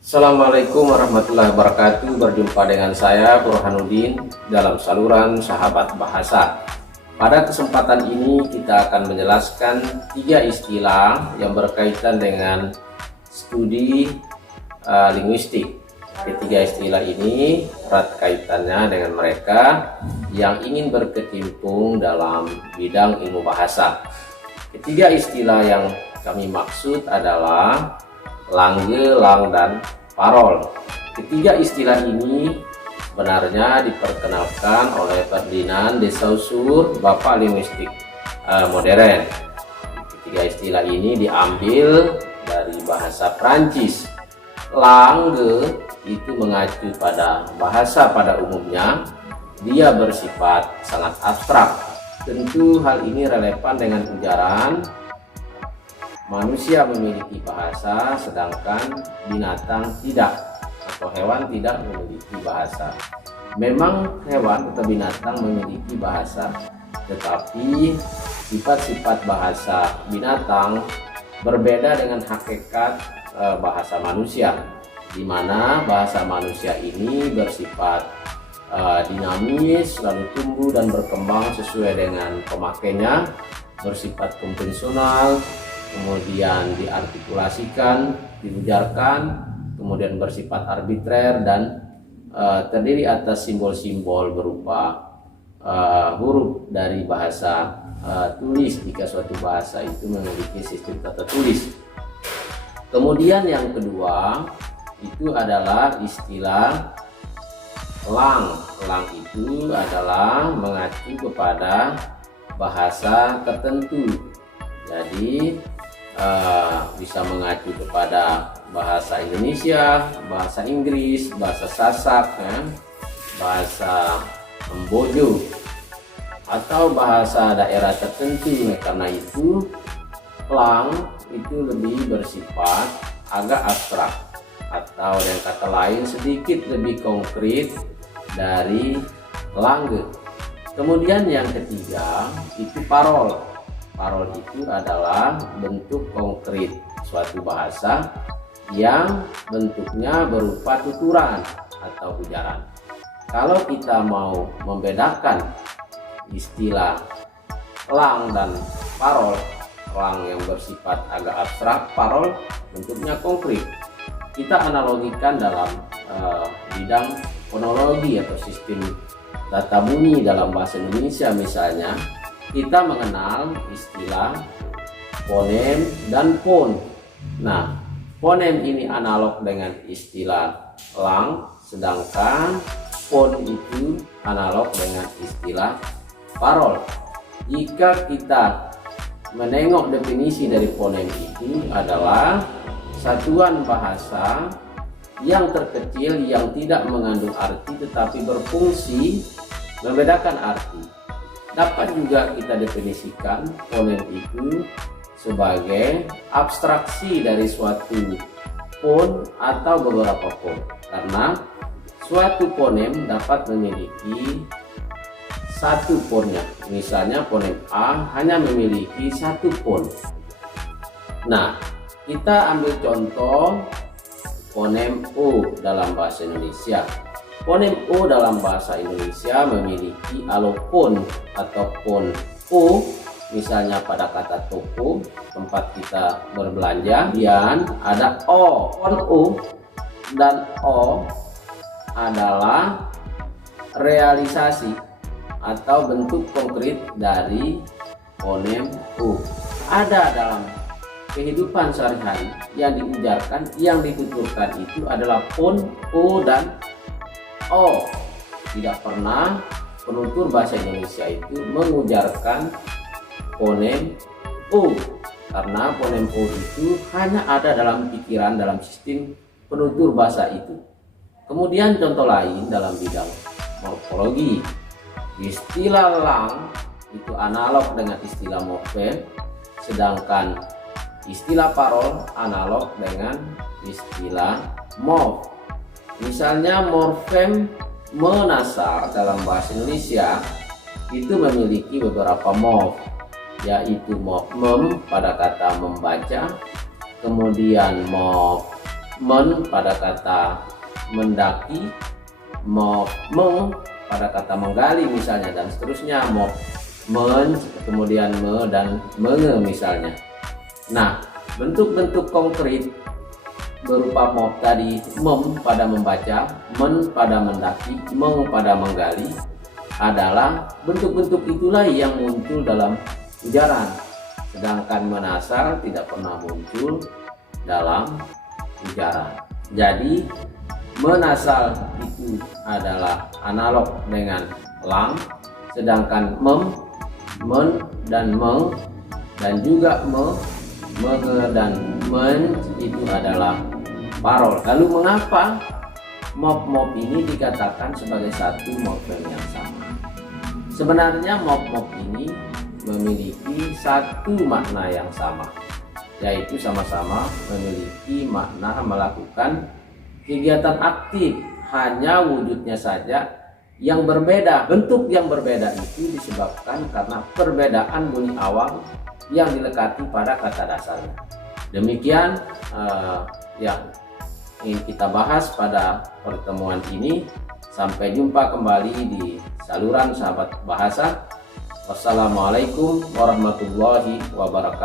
Assalamualaikum warahmatullahi wabarakatuh. Berjumpa dengan saya Burhanuddin dalam saluran Sahabat Bahasa. Pada kesempatan ini kita akan menjelaskan 3 istilah yang berkaitan dengan studi linguistik. Ketiga istilah ini erat kaitannya dengan mereka yang ingin berkecimpung dalam bidang ilmu bahasa. Ketiga istilah yang kami maksud adalah langge, lang, dan parol. Ketiga istilah ini sebenarnya diperkenalkan oleh Ferdinand de Saussure, Bapak Linguistik modern. Ketiga istilah ini diambil dari bahasa Prancis. Langue itu mengacu pada bahasa pada umumnya, dia bersifat sangat abstrak. Tentu hal ini relevan dengan ujaran manusia memiliki bahasa sedangkan binatang tidak, atau hewan tidak memiliki bahasa. Memang hewan atau binatang memiliki bahasa, tetapi sifat-sifat bahasa binatang berbeda dengan hakikat bahasa manusia, di mana bahasa manusia ini bersifat dinamis, lalu tumbuh dan berkembang sesuai dengan pemakainya, bersifat konvensional, kemudian diartikulasikan, diujarkan, kemudian bersifat arbitrer dan terdiri atas simbol-simbol berupa huruf dari bahasa tulis jika suatu bahasa itu memiliki sistem tata tulis. Kemudian yang kedua itu adalah istilah lang. Lang itu adalah mengacu kepada bahasa tertentu. Jadi bisa mengacu kepada bahasa Indonesia, bahasa Inggris, bahasa Sasak, bahasa Mbojo, atau bahasa daerah tertentu. Karena itu lang itu lebih bersifat agak abstrak, atau dengan kata lain sedikit lebih konkret dari langge. Kemudian yang ketiga itu parol. Parol itu adalah bentuk konkret suatu bahasa yang bentuknya berupa tuturan atau ujaran. Kalau kita mau membedakan istilah lang dan parol, lang yang bersifat agak abstrak, parol bentuknya konkret, kita analogikan dalam bidang fonologi atau sistem tata bunyi dalam bahasa Indonesia. Misalnya kita mengenal istilah fonem dan fon. Nah, fonem ini analog dengan istilah lang, sedangkan fon itu analog dengan istilah parol. Jika kita menengok definisi dari fonem itu adalah satuan bahasa yang terkecil yang tidak mengandung arti tetapi berfungsi membedakan arti. Dapat juga kita definisikan fonem itu sebagai abstraksi dari suatu fon atau beberapa fon, karena suatu fonem dapat memiliki satu fonnya. Misalnya fonem A hanya memiliki satu fon. Nah, kita ambil contoh fonem O dalam bahasa Indonesia. Fonem O dalam bahasa Indonesia memiliki alofon atau fon O. Misalnya pada kata toko, tempat kita berbelanja, dan ada O. Fon O dan O adalah realisasi atau bentuk konkret dari fonem O. Ada dalam kehidupan sehari-hari yang diujarkan, yang dituturkan itu adalah fon O dan O. Tidak pernah penutur bahasa Indonesia itu mengujarkan fonem O, karena fonem O itu hanya ada dalam pikiran, dalam sistem penutur bahasa itu. Kemudian contoh lain dalam bidang morfologi, istilah lang itu analog dengan istilah morfem, sedangkan istilah parol analog dengan istilah morf. Misalnya morfem menasal dalam bahasa Indonesia itu memiliki beberapa morf, yaitu morf mem pada kata membaca, kemudian morf men pada kata mendaki, meng pada kata menggali misalnya, dan seterusnya, men, kemudian me dan menge misalnya. Nah, bentuk-bentuk konkret berupa mop tadi, mem pada membaca, men pada mendaki, meng pada menggali, adalah bentuk-bentuk itulah yang muncul dalam ujaran, sedangkan menasal tidak pernah muncul dalam ujaran. Jadi menasal itu adalah analog dengan lang, sedangkan mem, men dan meng, dan juga menge dan men itu adalah parol. Lalu mengapa mop ini dikatakan sebagai satu morfem yang sama? Sebenarnya mop ini memiliki satu makna yang sama, yaitu sama-sama memiliki makna melakukan kegiatan aktif, hanya wujudnya saja yang berbeda. Bentuk yang berbeda itu disebabkan karena perbedaan bunyi awal yang dilekati pada kata dasarnya. Demikian yang ingin kita bahas pada pertemuan ini. Sampai jumpa kembali di saluran Sahabat Bahasa. Wassalamualaikum warahmatullahi wabarakatuh.